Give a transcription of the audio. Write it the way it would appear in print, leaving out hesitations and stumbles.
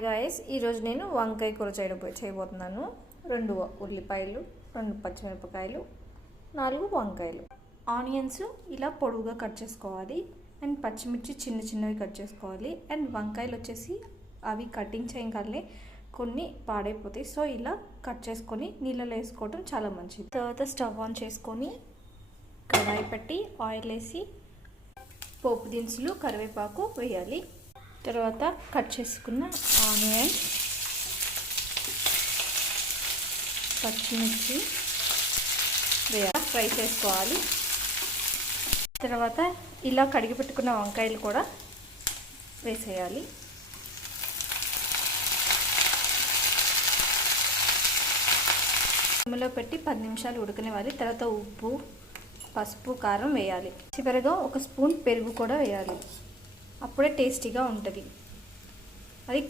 Hi guys, ఈరోజు నేను వంకాయ కూర చేయబోతున్నాను. 2 ఉల్లిపాయలు, 2 పచ్చిమిరపకాయలు, 4 వంకాయలు. ఆనియన్స్ ఇలా పొడవుగా కట్ చేసుకోవాలి. అండ్ పచ్చిమిర్చి చిన్నవి కట్ చేసుకోవాలి. అండ్ వంకాయలు వచ్చేసి అవి కటింగ్ చేయగానే కొన్ని పాడైపోతాయి. సో ఇలా కట్ చేసుకొని నీళ్ళలో వేసుకోవడం చాలా మంచిది. తర్వాత స్టవ్ ఆన్ చేసుకొని కడాయి పెట్టి ఆయిల్ వేసి పోపు దినుసులు, కరివేపాకు వేయాలి. తర్వాత కట్ చేసుకున్న ఆనియన్, పచ్చిమిర్చి ఫ్రై చేసుకోవాలి. తర్వాత ఇలా కడిగి పెట్టుకున్న వంకాయలు కూడా వేసేయాలి. సిమ్లో పెట్టి 10 నిమిషాలు ఉడకనివ్వాలి. తర్వాత ఉప్పు, పసుపు, కారం వేయాలి. చివరిగా 1 స్పూన్ పెరుగు కూడా వేయాలి. అప్పుడే టేస్టీగా ఉంటుంది. అది